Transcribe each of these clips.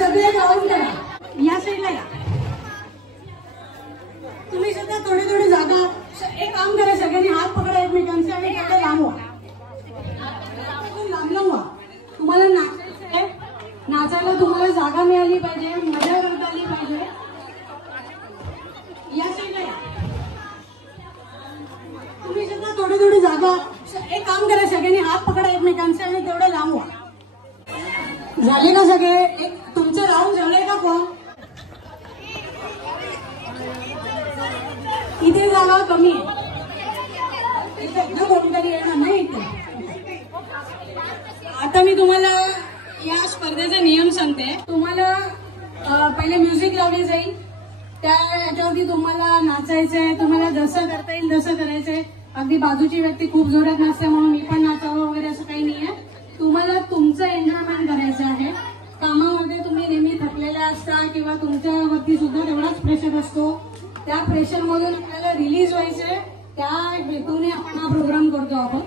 सगळे राऊंड करा, या साईडला या. तुम्ही सुद्धा थोडी थोडी जागा. एक काम करा, सगळ्यांनी हात पकडा एकमेकांचे आणि थोडं लांब व्हा, लांब व्हा. तुम्हाला नाचायला तुम्हाला जागा मिळाली पाहिजे, मजा करता आली पाहिजे. या साईडला या. तुम्ही सुद्धा थोडी थोडी जागा. एक काम करा, सगळ्यांनी हात पकडा एकमेकांचे आणि तेवढं लांब व्हा. झाले ना सगळे? एक तुमचं राऊंड झालंय का कोण? इथे जागा कमी आहे, इथे कोणतरी येणार नाही इथे. आता मी तुम्हाला या स्पर्धेचा नियम सांगते. तुम्हाला पहिले म्युझिक लावले जाईल, त्याच्यावरती तुम्हाला नाचायचंय. तुम्हाला जसं करता येईल तसं करायचंय. अगदी बाजूची व्यक्ती खूप जोरात नाचते म्हणून मी पण नाचावं वगैरे असं काही नाहीये. तुम्हाला तुमचं एन्जॉयमेंट करायचं आहे. कामामध्ये तुम्ही नेहमी थकलेला असता किंवा तुमच्यावरती सुद्धा तेवढाच प्रेशर असतो. त्या प्रेशर मधून आपल्याला रिलीज व्हायचंय, त्या हेतूने आपण हा प्रोग्राम करतो आपण.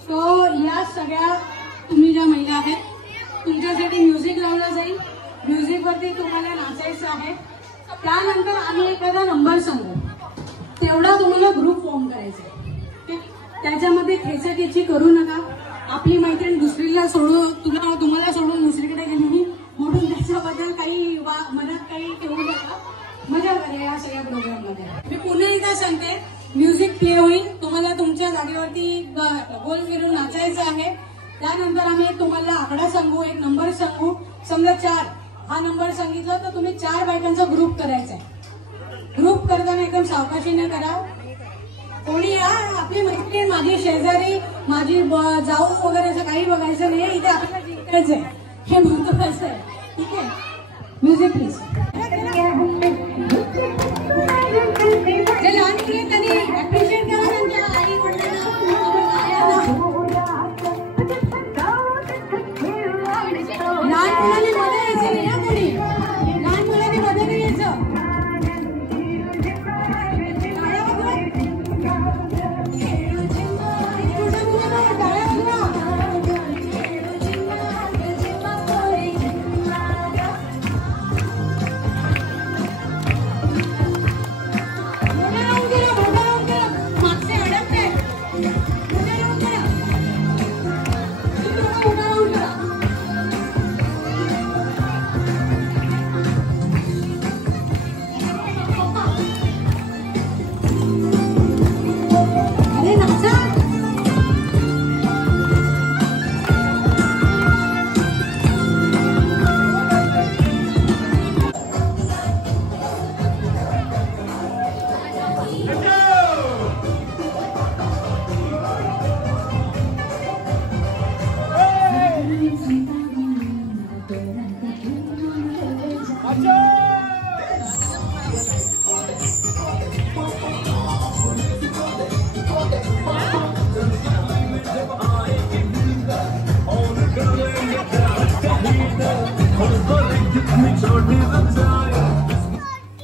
सो या सगळ्या तुम्ही ज्या महिला आहेत तुमच्यासाठी म्युझिक लावलं जाईल. म्युझिक वरती तुम्हाला नाचायचं आहे. त्यानंतर आम्ही एखादा नंबर सांगू, तेवढा तुम्हाला ग्रुप फॉर्म करायचा आहे. त्याच्यामध्ये खेचाखेची करू नका. आपली मैत्रीण दुसरीला सोडून तुम्हाला सोडून दुसरीकडे गेली म्हणून त्याच्याबद्दल काही मनात काही ठेवू नका. मजा करा या सगळ्या प्रोग्राम मध्ये. मी पुन्हा एकदा सांगते, म्युझिक प्ले होईल. तुम्हाला तुमच्या जागेवरती गोल फिरून नाचायचं आहे. त्यानंतर आम्ही तुम्हाला आकडा सांगू, एक नंबर सांगू. समजा 4 हा नंबर सांगितला तर तुम्ही 4 बायकांचा ग्रुप करायचा आहे. ग्रुप करताना एकदम सावकाशीने करा. कोणी या, आपली मैत्रीण, माझी शेजारी, माझी जाऊ वगैरे असं काही बघायचं नाही. इथे आपल्याला जिंकायचं आहे, हे महत्वाचं आहे. ठीक आहे. Music please. जे लहान मुले त्यांनी अप्रिशिएट करा त्यांच्या आई वडिलांना. लहान मुलांनी मध्ये यायचं नाही ना, कोणी लहान मुलांनी मध्ये नाही यायचं.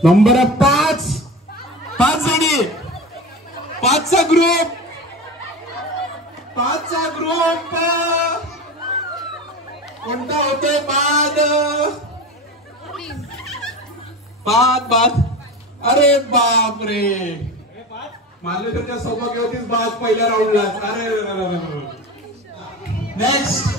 नंबर 5 जणी, 5चा ग्रुप, 5चा ग्रुप कोणता होतोय? बाद. अरे बाप रे, मार्लेश्वरच्या सौभाग्यवतीच बाद पहिल्या राऊंडला. अरे नेक्स्ट.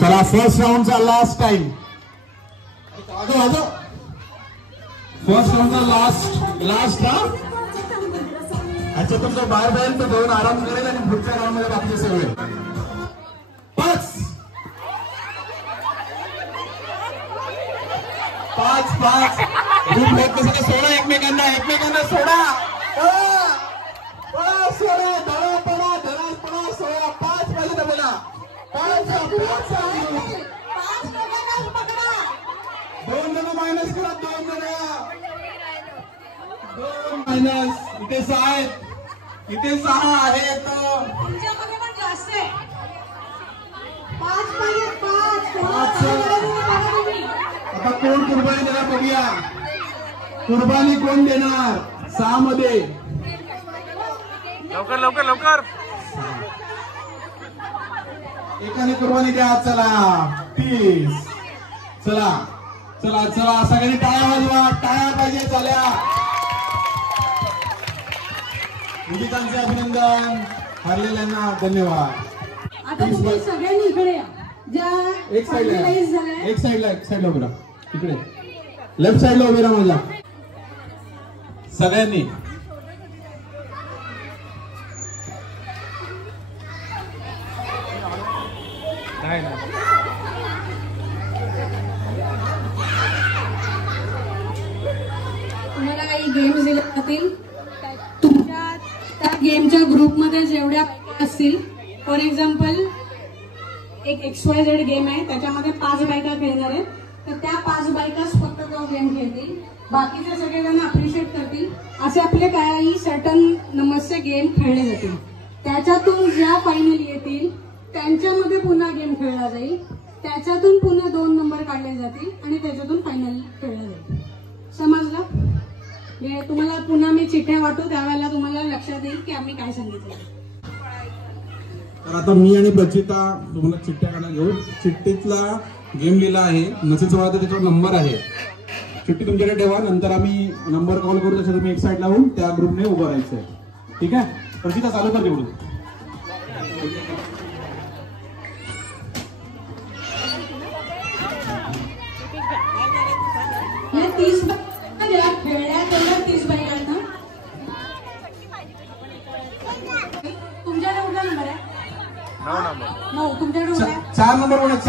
चला, फर्स्ट राउंडचा लास्ट टाइम. फर्स्ट राउंडचा लास्ट हा. अच्छा, तुमचं बाहेर जाईल तर दोन आराम करेल आणि पुढच्या राउंड मध्ये बाकी सगळे 5 5 ग्रुप होत नसेल तर सोडा एकमेकांना सोडा. सोडा धडा पडा सोडा. 5 पाहिजे आपल्याला. 5 2 जण मायनस करा. 2 मायनस. इथे 6 आहेत. इथे 6 आहेत. तुमच्यामध्ये पण जास्त आहे. 5 पाहिजे. 5. आता कोण कुर्बानी देणार बघूया. कुर्बानी कोण देणार 6 मध्ये. लवकर एकाने कुर्बानी द्या. चला 30. चला सगळ्यांनी टाळ्या वाजवा. टाळ्या पाहिजे. चला विजेत्यांचे अभिनंदन. हरलेल्यांना धन्यवाद. आता तुम्ही सगळ्यांनी इकडे या. ज्या एक साईडला finalize झाल्या. एक साईडला उभे राहा. इकडे लेफ्ट साईडला उभे राहा माझ्या सगळ्यांनी. तुम्हाला काही गेम्स दिले जातील. तुमच्या त्या गेमच्या ग्रुपमध्ये जेवढ्या बायका असतील, फॉर एक्झाम्पल एक XYZ गेम आहे, त्याच्यामध्ये 5 बायका खेळणार आहेत. तर त्या 5 बायकाच फक्त तो गेम खेळतील. बाकीचे सगळेजण अप्रिशिएट करतील. असे आपले काही सर्टन नंबरचे गेम खेळले जातील. त्याच्यातून ज्या फायनल येतील त्यांच्यामध्ये पुन्हा गेम खेळला जाईल. त्याच्यातून पुन्हा 2 नंबर काढले जातील आणि त्याच्यातून फायनल खेळला जाईल. समजलं? तुम्हाला पुन्हा मी चिठ्ठ्या वाटू, त्यावेळेला तुम्हाला लक्षात येईल की आम्ही काय सांगितलं. तर आता मी आणि प्रचिता तुम्हाला चिठ्ठ्या काढा घेऊ. चिठ्ठीतला गेम लिहिला आहे. नसेल तर त्याच्यावर नंबर आहे. चिठ्ठी तुमच्याकडे ठेवा. नंतर आम्ही नंबर कॉल करू. त्याच्या तुम्ही एक साईड लावून त्या ग्रुपने उभं राहायचं आहे. ठीक आहे. प्रचिता चालू कर तेवढं. या 30 खेळल्या तेवढ्या 30 बायका आहेत ना. तुमच्याकडे कुठला नंबर आहे? 9. तुमच्याकडे कुठला आहे? 4 नंबर कोण आहे?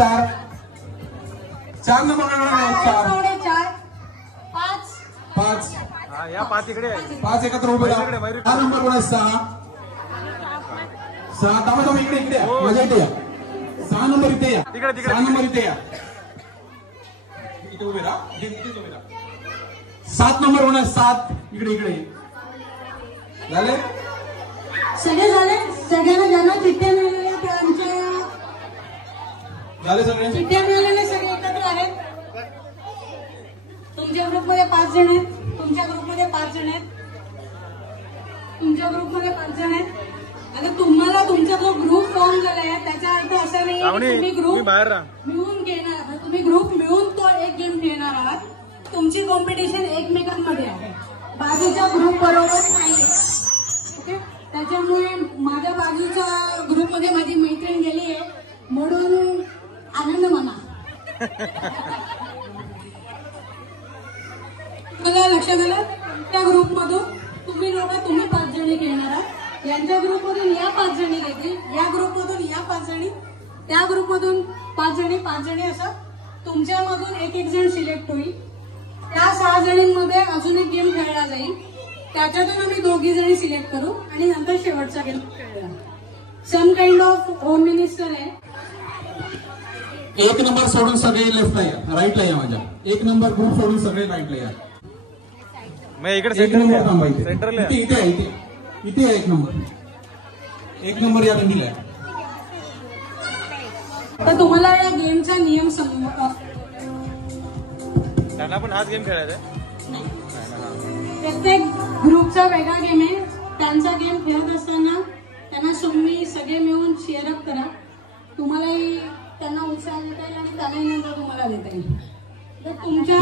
4 नंबर कोण आहे? 4. 5 या 5 इकडे आहे. 5 एकत्र उभे राहा. 6 नंबर कोण आहे? 6. थांबा इकडे या. माझ्या इथे या. 6 नंबर इथे या. 6 नंबर इथे या. इथे उभे राहा. इथेच उभे राहा. 7 नंबर कोण आहे? 7 इकडे झाले. सगळे झाले. सगळ्यांना ज्यांना चिठ्ठ्या मिळालेल्या त्यांच्या झाले सगळे. चिठ्ठ्या मिळालेले सगळे एकत्र आहेत. तुमच्या ग्रुपमध्ये 5 जण आहेत. तुमच्या ग्रुपमध्ये 5 जण आहेत. तुमच्या ग्रुपमध्ये 5 जण आहेत. आता तुम्हाला तुमचा जो ग्रुप फॉर्म झालाय त्याचा अर्थ असा नाही की तुम्ही ग्रुप मिळून घेणार आहात. तुम्ही ग्रुप मिळून तो एक गेम खेळणार आहात. तुमची कॉम्पिटिशन एकमेकांमध्ये आहे, बाजूच्या ग्रुप बरोबर नाही. ओके. त्याच्यामुळे माझ्या बाजूच्या ग्रुपमध्ये माझी मैत्रीण गेली आहे म्हणून आनंद म्हणा. मला लक्षात आलं. त्या ग्रुपमधून तुम्ही 5 जणी खेळणार आहात. यांच्या ग्रुपमधून या 5 जणी घेतील. या ग्रुपमधून या 5 जणी. त्या ग्रुपमधून 5 जणी असं तुमच्यामधून एक जण सिलेक्ट होईल. त्या 6 जणींमध्ये अजून एक गेम खेळला जाईल. त्याच्यातून आम्ही 2 जणी सिलेक्ट करू आणि नंतर शेवटचा गेम खेळूया. Some kind of home minister आहे. 1 नंबर सोडून सगळे लेफ्टला या. राईटला या. माझ्या 1 नंबर ग्रुप सोडून सगळे राईटला या. सेंटरला थांबायचे. इथे आहे 1 नंबर. 1 नंबर या दिला आहे. तर तुम्हाला या गेमचा नियम समजतो. त्यांना पण हाच गेम खेळायचा. प्रत्येक ग्रुपचा वेगळा गेम आहे. त्यांचा गेम खेळत असताना त्यांना तुम्ही सगळे मिळून शेअरअप करा. तुम्हालाही त्यांना उत्साह देता येईल आणि त्यालाही नंतर तुम्हाला देता येईल. तर तुमच्या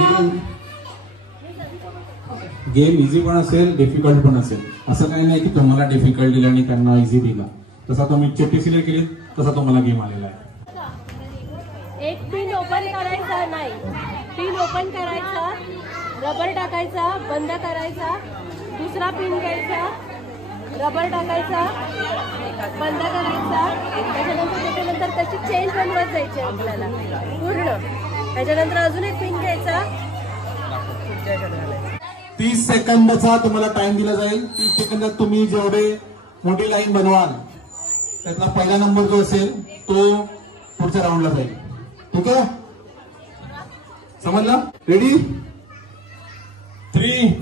गेम इझी पण असेल, डिफिकल्ट पण असेल. असं काही नाही की तुम्हाला डिफिकल्ट दिला आणि त्यांना इझी दिला. तसा तुम्ही चिठ्ठी सिलेक्ट केली तसा तुम्हाला गेम आलेला आहे. एक पिन ओपन करायचा नाही. पिन ओपन करायचा, रबर टाकायचा, बंद करायचा, दुसरा पिन घ्यायचा, रबर टाकायचा, बंद करायचा. त्याच्यानंतर त्याची चेन बनवत जायची आपल्याला पूर्ण. त्याच्यानंतर अजून एक पिन घ्यायचा, 30 सेकंदाचा तुम्हाला टाइम दिला जाईल. 30 सेकंदात तुम्ही जेवढे मोठी लाईन बनवाल त्यातला पहिला नंबर जो असेल तो पुढच्या राऊंडला जाईल. ठीक आहे, समजलं? रेडी? 3,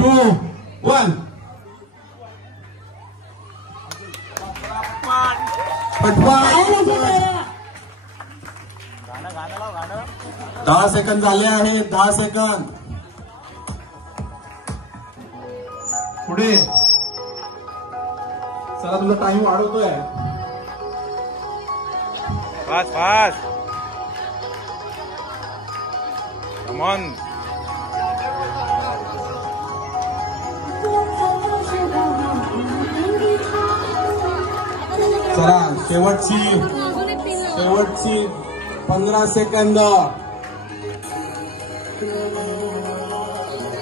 2, 1. पटपट. 10 सेकंद झाले आहेत. 10 सेकंद पुढे. चला तुझा टाइम वाढवतोय. Fast fast. Come on. चला शेवटची 15 सेकंद.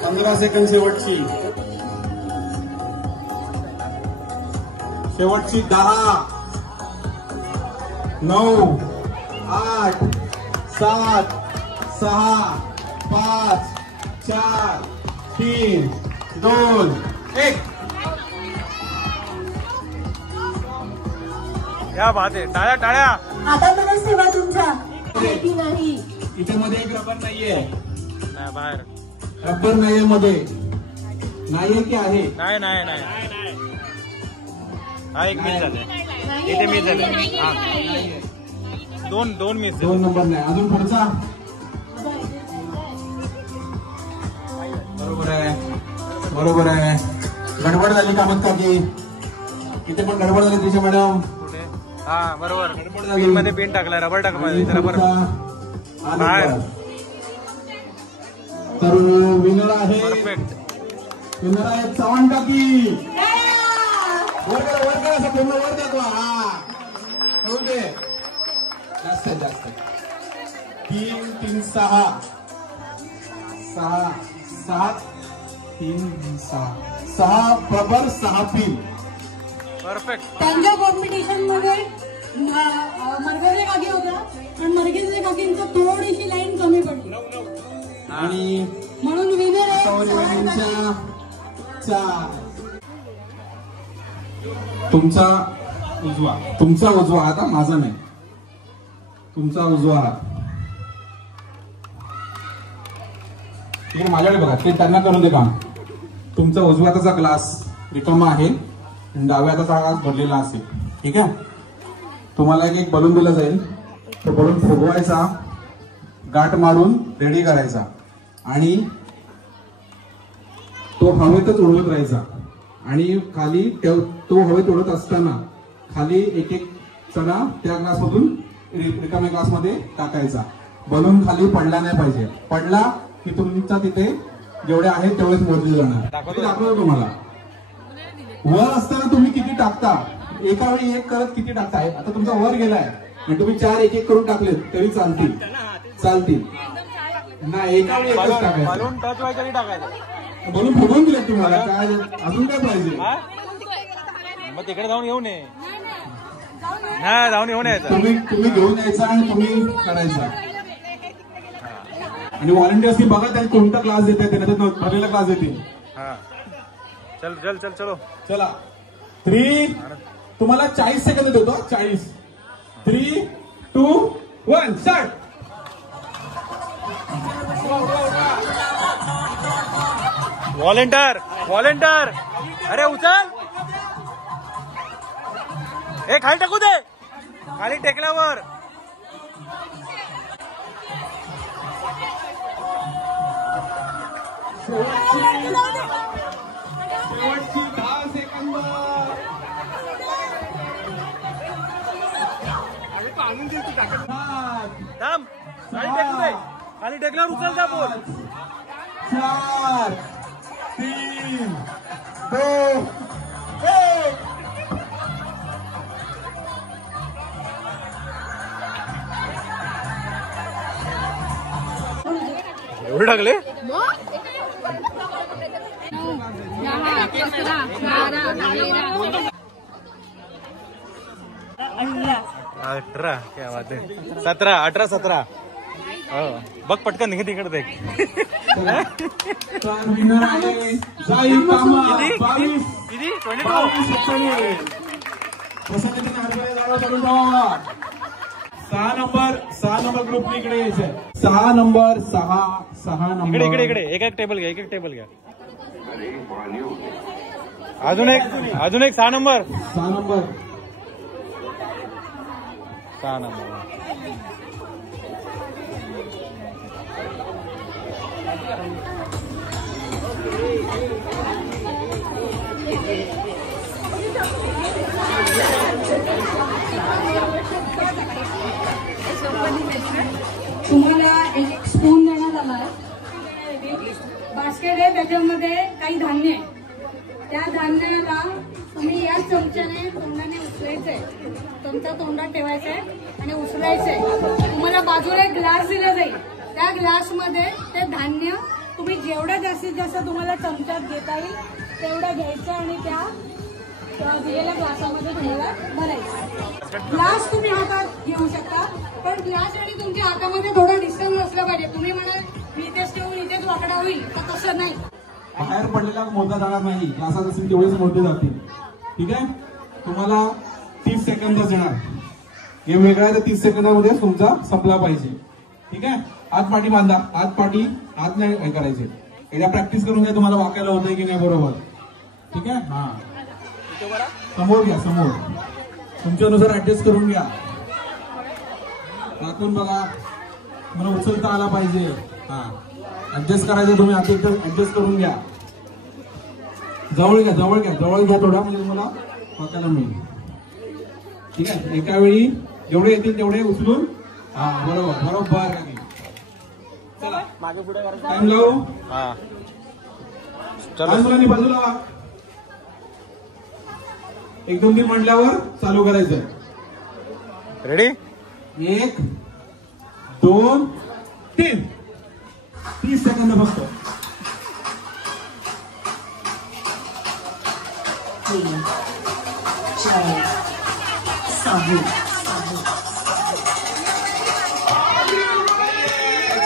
15 सेकंद शेवटची 10, 9, 8, 7, 6, 5, 4, 3, 2, 1. क्या बात आहे. टाळ्या टाळ्या. आता मला सेवा तुमच्या नाही. इथे मध्ये एक रबर नाहीये. नाही बाहेर. रबर नाहीये मध्ये. नाहीये की आहे? नाही नाही नाही. हा एक मिस झाले. इथे मिस झाले. दोन मिस. 2 नंबर नाही. अजून पुढचा. बरोबर आहे. गडबड झाली कामत काकी. इथे पण गडबड झाली त्रिशा मॅडम. कुठे? हा बरोबर. पिन मध्ये पिन टाकलाय. रबर टाकला. रबर बाहेर. तर विनर आहे. परफेक्ट. विनर आहे चव्हाण काकी. वर करा असं पूर्ण वर दाखवा. हा कळू दे. जास्त 3, 3, 6, 7, 3, 6 प्रबर 6 पिन. परफेक्ट. त्यांच्या कॉम्पिटिशन मध्ये मरगळे काकी होता पण मरगेचे काकींचं थोडीशी लाईन कमी पडली आणि म्हणून विनर आहे तुमचा उजवा हात. माझा नाही. तुमचा उजवा हात. ठीक आहे, माझ्याकडे बघा. ते त्यांना करून दे काम. तुमचा उजव्या हाताचा ग्लास रिकामा आहे आणि डाव्या हाताचा ग्लास भरलेला असेल. ठीक आहे, तुम्हाला एक बलून दिला जाईल. तो बलून फुगवायचा, गाठ मारून रेडी करायचा आणि तो हवेतच उडवत राहायचा. आणि खाली तो हवेत उडत असताना खाली एक चणा त्या ग्लासमधून रिकाम्या ग्लासमध्ये टाकायचा. बलून खाली पडला नाही पाहिजे. पडला की तुमचा तिथे जेवढे आहेत तेवढेच मोजले जाणार. दाखवतो तुम्हाला. वर असताना तुम्ही किती टाकता, एका वेळी एक करत किती टाकताय. आता तुमचा वर गेलाय आणि तुम्ही 4 एक करून टाकले तरी चालतील. नाही, एका वेळी एकच टाकायचं. बलून टच व्हायचं नाही टाकायचं. बलून फुगवून दिले तुम्हाला. काय अजून काय पाहिजे? मग तिकडे जाऊन येऊ नये. नाही जाऊन येऊन यायचं. तुम्ही घेऊन यायचा आणि तुम्ही करायचा. आणि व्हॉलंटियर्सनी बघा त्यांनी कोणता क्लास देते. त्याच्यात भरलेला क्लास देते. हा चलो. चला 3, तुम्हाला 40 सेकंद देतो. 40, 3, 2, 1 स्टार्ट. व्हॉलेंटियर. अरे उचल. हे खाली टाकू दे. खाली टेकल्यावर. शेवटची 10 सेकंद. थांब. खाली टेकू दे. खाली टेकल्यावर उचल जा बोल. 4, 3, 2, 1. एवढे टाकले. 18. क्या बात है. 17, 18, 17. बघ पटकन निघे तिकडे देख. तर विनर आहे जाईल कामा 22. किती 6 नंबर ग्रुप इकडे यायचंय. 6 नंबर 6 नंबर इकडे एक टेबल घ्या, एक टेबल घ्या. अजून एक 6 नंबर. तुम्हाला एक स्पून देण्यात आला आहे. बास्केट आहे, त्याच्यामध्ये काही धान्य आहे. त्या धान्याला तुम्ही या चमच्याने तोंडाने उचलायचंय. चमचा तोंडात ठेवायचंय आणि उचलायचंय. तुम्हाला बाजूला एक ग्लास दिला जाईल. त्या ग्लासमध्ये ते धान्य तुम्ही जेवढं जास्तीत जास्त तुम्हाला चमच्यात घेता येईल तेवढं घ्यायचं आणि त्या दिलेल्या ग्लासामध्ये तुम्हाला भरायचं. ग्लास तुम्ही हातात घेऊ शकता, पण ग्लास आणि तुमच्या हातामध्ये थोडा डिस्टन्स असला पाहिजे. तुम्ही म्हणाल मी इथेच ठेवून इथेच वाकडा होईल, तर तसं नाही. बाहेर पडलेला मोजला जाणार नाही. ग्लासात असेल तेवढेच मोठे जातील. ठीक आहे. तुम्हाला 30 सेकंद देणार. गेम वेगळा आहे तर 30 सेकंदामध्ये तुमचा संपला पाहिजे. ठीक आहे. हात पाठी बांधा. हात नाही करायचे. एकदा प्रॅक्टिस करून घ्या तुम्हाला वाकायला होतंय की नाही बरोबर. ठीक आहे. हा समोर घ्या. समोर तुमच्यानुसार ऍडजस्ट करून घ्या. राखून बघा. मला उचलता आला पाहिजे. हा ऍडजस्ट करायचं तुम्ही. आता एकदम ऍडजस्ट करून घ्या. जवळ घ्या थोडा म्हणजे तुम्हाला वाकायला मिळेल. ठीक आहे. एका वेळी जेवढे येतील तेवढे उचलून. हा बरोबर. चला मागे पुढे टाइम लावू. बाजूला वा. 1 2 3 म्हटल्यावर चालू करायचं. रेडी. 1 2 3. 30 सेकंद फक्त. 3 4 6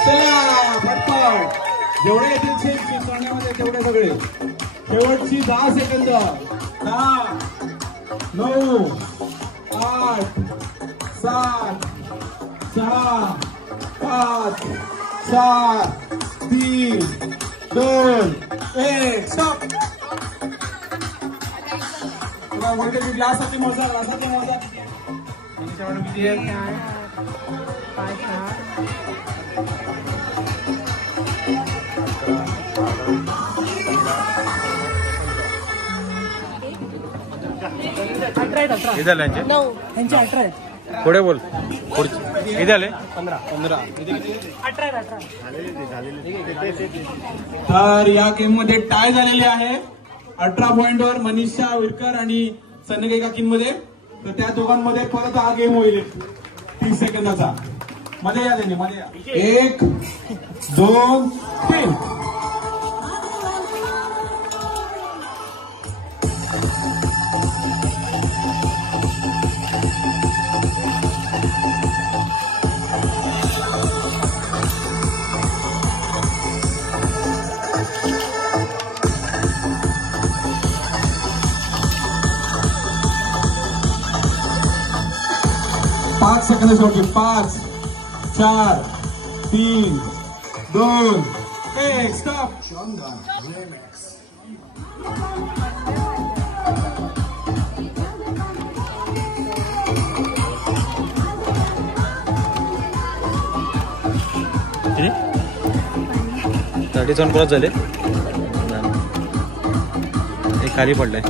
चला फटफट. जेवढे येतील चिंचवण्यामध्ये तेवढे सगळे. शेवटची 10 सेकंद. 10 9 8 7 6 5 4 3 2 1 स्टॉप. ग्लासाची मोजा. किती आहे. हे झाले यांचे 18. पुढे बोल. हे झाले 15. तर या गेम मध्ये टाय झालेली आहे 18 पॉइंटवर मनीषा विरकर आणि सन्निका काकींमध्ये. तर त्या दोघांमध्ये परत हा गेम होईल 30 सेकंदाचा. मध्ये या. 1 2 3. पाच सेकंद शेवटी. 5 4 3 2 1 स्टॉप. साठी जाऊन क्रॉस झाले. एक खाली पडलाय.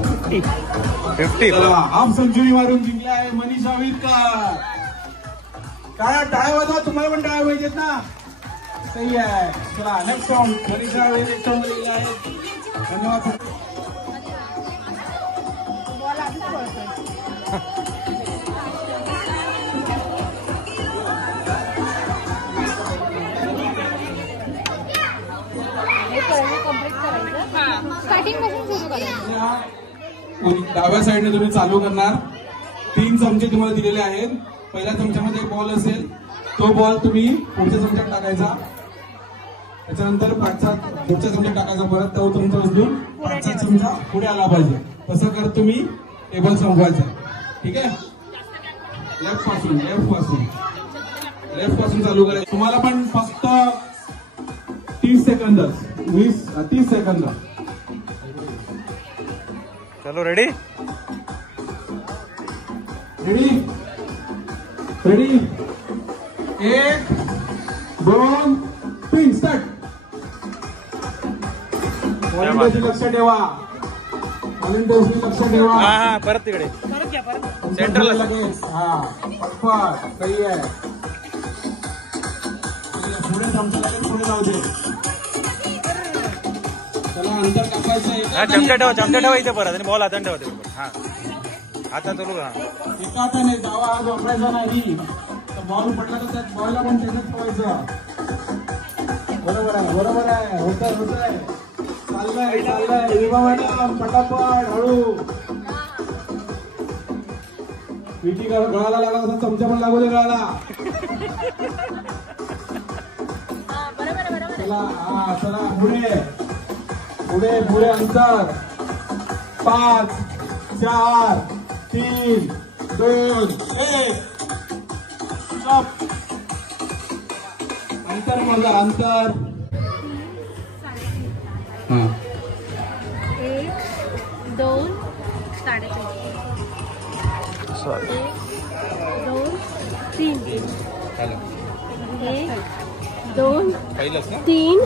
50. हाफ सेंचुरी मारून जिंकले आहे मनीषा विरकर. काय टाळ्या वाजवा. तुम्हाला पण टाळ्या पाहिजेत ना. सही आहे. चला नेक्स्ट राऊंड. मनीषा विरकर आहे. धन्यवाद. डाव्या साईडने तुम्ही चालू करणार. 3 चमचे तुम्हाला दिलेले आहेत. पहिल्या चमच्यामध्ये बॉल असेल. तो बॉल तुम्ही पुढच्या चमच्यात टाकायचा, त्याच्यानंतर पुढच्या चमच्यात टाकायचा परत, तो तुमचा उचलून पाचचा चमचा पुढे आला पाहिजे. तसं करत तुम्ही टेबल संपवायचं. ठीक आहे. लेफ्ट पासून चालू करायचं. तुम्हाला पण फक्त 30 सेकंद. चलो रेडी. 1 2 3 स्टार्ट. लक्ष ठेवा. हा परत तिकडे सेंटरला लगेच. हा सही आहे. पुढे पुढे जाऊ दे. चला अंतर कापायचं. चमचा ठेवा इथे परत आणि बॉल हातात ठेवा. हा आता चालू. हा एका हाताने डावा हात वापरायचा नाही. बॉल पडला तर त्यात बॉलला पण त्याच्यात ठेवायचं. बरोबर आहे. होत आहे. चाललंय. विभा मॅडम पटापट हळू. पिटी गळाला लागला तसा चमचा पण लागू दे गळाला. चला पुढे अंतर. 5 4 3 2 1 स्टॉप. अंतर माझा अंतर. 1 2 3 1 2 3 3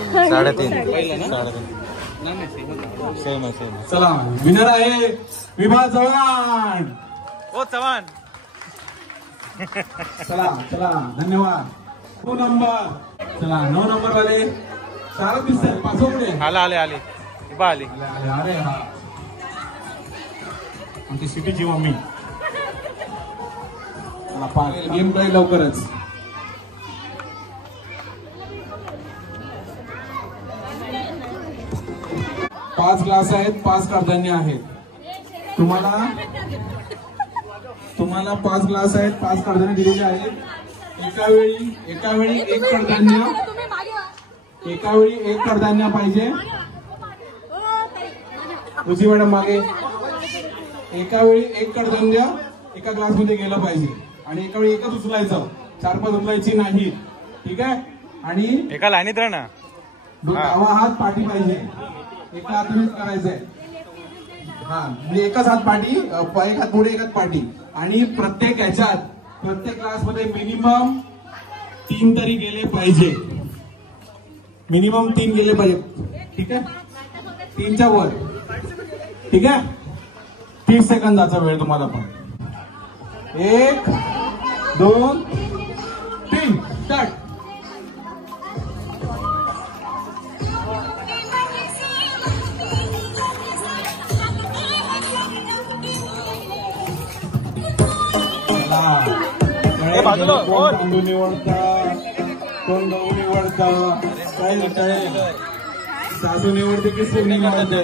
सेम. चला विनर आहे विभा चव्हाण. ओ चव्हाण. चला धन्यवाद. 2 नंबर. चला 9 नंबर वाले सारा दिसतात. पाचवडे आले विभा आली. अरे हा आमची सिटीची मम्मी. गेम काही लवकरच. पाच ग्लास आहेत, 5 कडधान्य आहेत. तुम्हाला 5 ग्लास आहेत, 5 कडधान्य दिलेले आहेत. एकावेळी एक कडधान्य पाहिजे. रुची मॅडम मागे. एकावेळी एक कडधान्य एका ग्लास मध्ये गेलं पाहिजे आणि एकावेळी एकच उचलायचं. 4-5 उचलायची नाही. ठीक आहे. आणि एका लाईनीत राहा ना. डावा हात पाठी पाहिजे. एका हातानेच करायचंय. म्हणजे एकच हात पाठी, एक हात पुढे एक हात पाठी. आणि प्रत्येक क्लास मध्ये मिनिमम 3 तरी गेले पाहिजे. मिनिमम 3 गेले पाहिजे. ठीक आहे. 3च्या वर. ठीक आहे. 30 सेकंदाचा वेळ तुम्हाला पण. 1 2 3 स्टार्ट. कोण तांदूळ निवडता, कोण गहू निवडता, काय सासू निवडते की सोनी निवडते.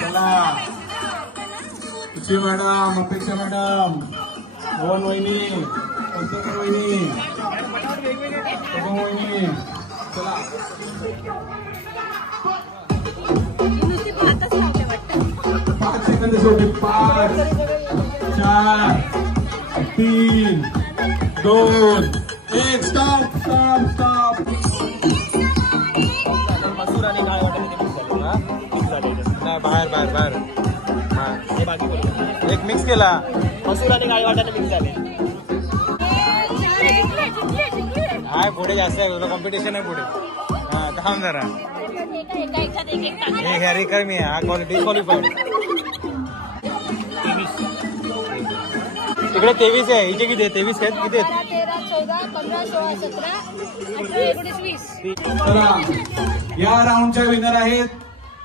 चला रुची मॅडम, अपेक्षा मॅडम, भवन वहिनी, पंचकर वहिनी, वहिनी. चला 5 सेकंद शेवटी. 5 4 3 2 1 स्टॉप. बाहेर एक मिक्स केला. मसूर आणि गाई वाटाणे मिक्स झाले. हाय पुढे जास्त आहे. कॉम्पिटिशन आहे पुढे. हा थांब जरा. हे हॅरी कर मी. हा डिस्क्वालिफाईड. तिकडे 23 आहे. इथे किती आहे? 23 आहेत. किती आहेत? 13 14 15 16 17 18 19 20. चला या राऊंडच्या विनर आहेत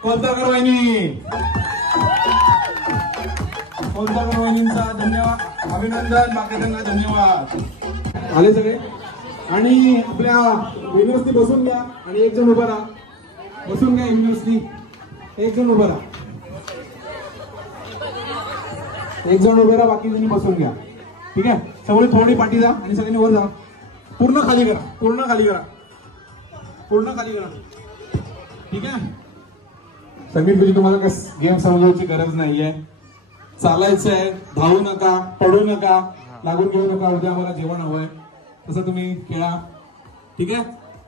कोलतकर वहिनी. कोलतकर वहिनींचा धन्यवाद, अभिनंदन. बाकीच्यांना धन्यवाद. आले सगळे. आणि आपल्या युनिव्हर्सिटी बसून घ्या आणि एक जण उभा राहा. बसून घ्या युनिव्हर्सिटी. एक जण उभा राहा. एक जण उभे राहा. बाकी जणी बसून घ्या. ठीक आहे. सगळी थोडी पाठी जा आणि सगळ्यांनी वर जा. पूर्ण खाली करा, पूर्ण खाली करा, पूर्ण खाली करा. ठीक आहे. सगळी मुली तुम्हाला गेम समजवायची गरज नाहीये. चालायचं आहे, धावू नका, पडू नका, लागून घेऊ नका. उद्या आम्हाला जेवण हवंय तसं तुम्ही खेळा. ठीक आहे.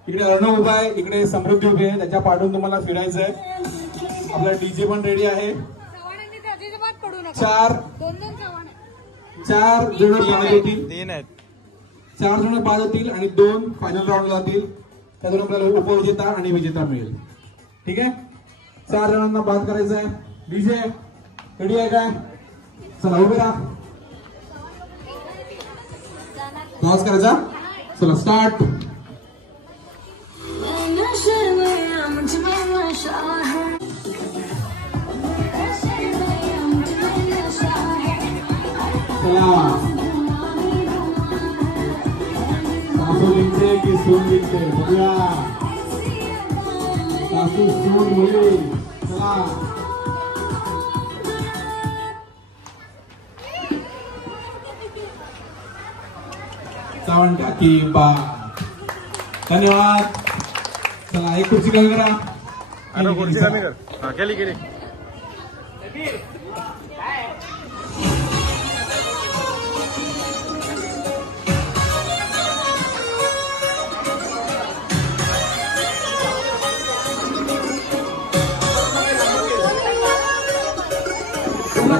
इकडे अर्णव उभा आहे, इकडे समृद्धी उभी आहे, त्याच्या पाठून तुम्हाला फिरायचंय. आपला डीजे पण रेडी आहे. 4 जण बाद होतील, 3 आहेत, 4 जण बाद होतील आणि 2 फायनल राऊंड जातील. त्यातून आपल्याला उपविजेता आणि विजेता मिळेल. ठीक आहे. 4 जणांना बाद करायचं आहे. डीजे रेडी आहे काय? चला उभे राहा. पॉज करायचा. चला स्टार्ट. सासू जिंकते की सून जिंकते बघूया. सासू सून होईल. चला सावंत काकी बा. धन्यवाद. चला एक खुर्ची कमी करा. अरे खुर्ची कमी कर. हा केली केली.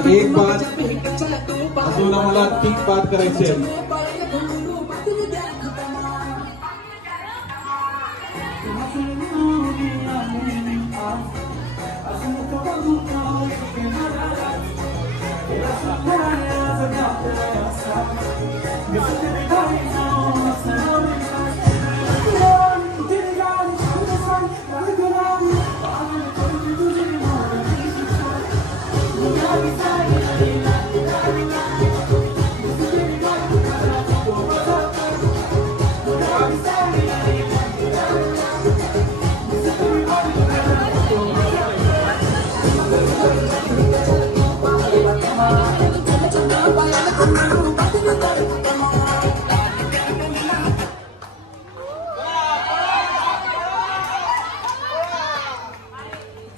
एक बात अजून आम्हाला 3 बात करायची आहे.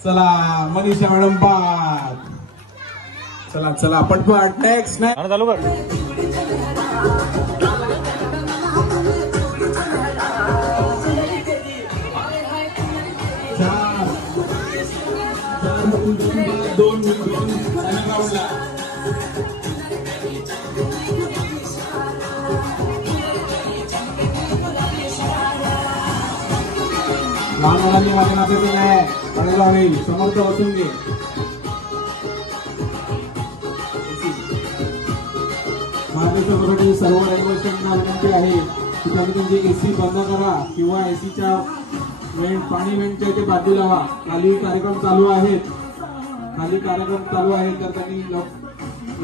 चला मनीषा मॅडम बाद. चला चला पटपट. नेक्स्ट आणि चालू कर. लहान मुलांनी माझ्या नात्याचं आहे. कळायला होईल. समर्थ बसून घे. भारतीय संघटनेची सर्व रहिवाशांना विनंती आहे की त्यांनी त्यांची एसी बंद करा किंवा एसीच्या पाणी वेंटच्या इथे बाजू लावा. खाली कार्यक्रम चालू आहेत, तर त्यांनी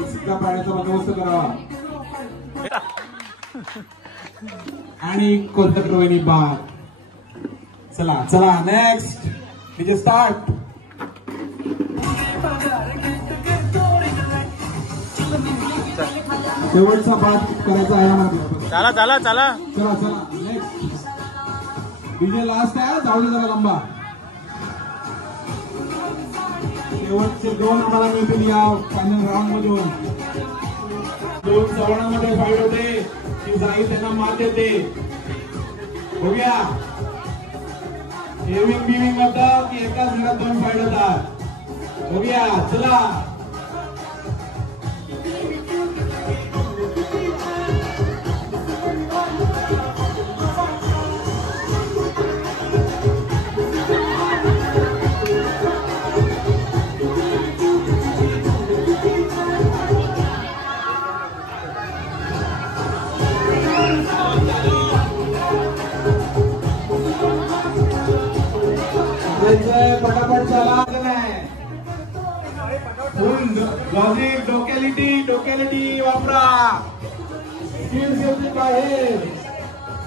एसीचा पाण्याचा बंदोबस्त करावा. आणि कोणत्या प्रवेणी बाद. चला चला नेक्स्ट. DJ start. शेवटचा बाद करायचा आहे आम्हाला. चला चला चला चला चला नेक्स्ट. डीजे लास्ट आहे. जाऊ जरा लंबा. शेवटचे 2 आम्हाला मिळतील या फायनल राऊंड मधून. 2 चव्हाणामध्ये फाईट होते. ती जाई त्यांना मात देते. बघूया एविंग बिविंग होतं की एकाच घरात 2 फाईट होतात. बघूया चला. पटापट चला. लॉजिक डोकॅलिटी वापरा. बाहेर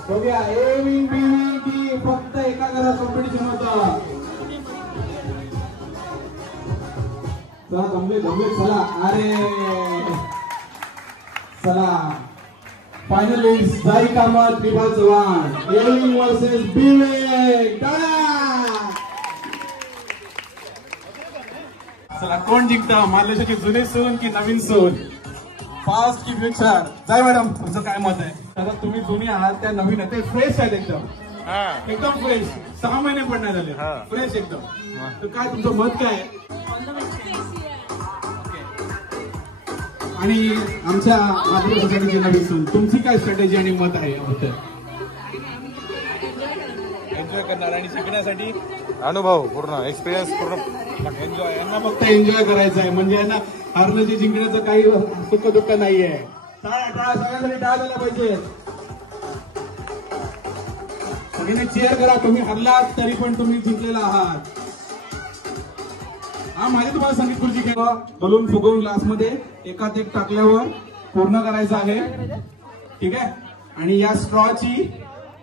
बघूया. एविंग बिविंग की फक्त एका घरात कॉम्पिटिशन होतं. चला जमले. चला. अरे चला फायनलिस्ट साई कामत, विभा चव्हाण, एलिंग वर्सेस विवेक. चला कोण जिंकतं, मार्लेश्वरची जुनी सून की नवीन सून, पास्ट की फ्युचर? जय मॅडम, तुमचं काय मत आहे? तर तुम्ही जुनी आहात, त्या नवीन आहेत, ते फ्रेश आहेत एकदम फ्रेश. 6 महिने पण नाही झाले, फ्रेश एकदम. तर काय तुमचं मत काय आहे? आणि आमच्या आग्रह सोसायटीची नवीन सून, तुमची काय स्ट्रॅटेजी आणि मत आहे? एन्जॉय करणार आणि शिकण्यासाठी अनुभव पूर्ण, एक्सपिरियन्स पूर्ण. एन्जॉय, यांना फक्त एन्जॉय करायचं आहे, म्हणजे यांना हरण्याची जिंकण्याचं काही सुख दुःख नाहीये. सगळ्यांसाठी टाळा झाला पाहिजे. सगळ्यांनी चेअर करा. तुम्ही हरलात तरी पण तुम्ही जिंकलेला आहात. हा, माझी तुम्हाला संगीत खुर्ची घ्या. बलून फुगवून ग्लासमध्ये एकात एक टाकल्यावर पूर्ण करायचं आहे. ठीक आहे. आणि या स्ट्रॉची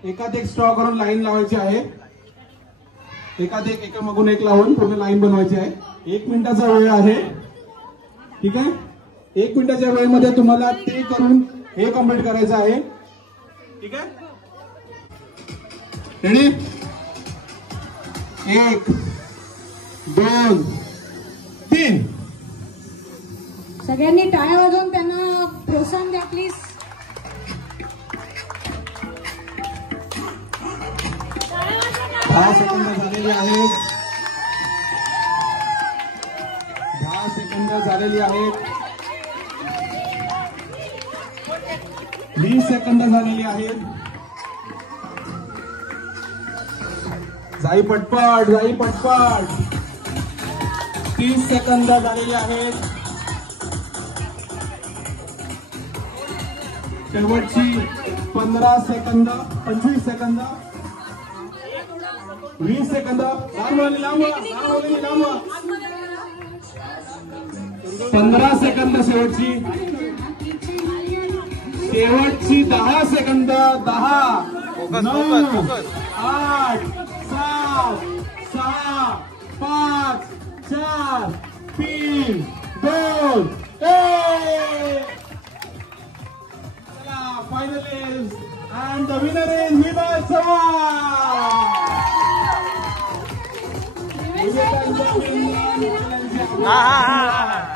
एकात एक स्ट्रॉ करून लाईन लावायची आहे. एकात एक एकामागून एक लावून पूर्ण लाईन बनवायची आहे. 1 मिनिटाचा वेळ आहे. ठीक आहे. 1 मिनिटाच्या वेळेमध्ये तुम्हाला ते करून हे कम्प्लीट करायचं आहे. ठीक आहे. रेडी? 1 2 3. सगळ्यांनी टाळ्या वाजवून त्यांना प्रोत्साहन द्या प्लीज. दहा सेकंद झालेली आहेत. 10 सेकंद झालेली आहेत. 20 सेकंद झालेली आहेत. जाई पटपट, जाई पटपट. 30 सेकंद झालेली आहेत. शेवटची 15 सेकंद, 25 सेकंद, 20 सेकंद. लांब 15 सेकंद शेवटची. शेवटची 10 second. 10 9 8 7 6 5 4 3 2 1. Finalist and the winner is Viva Chauhan. हा.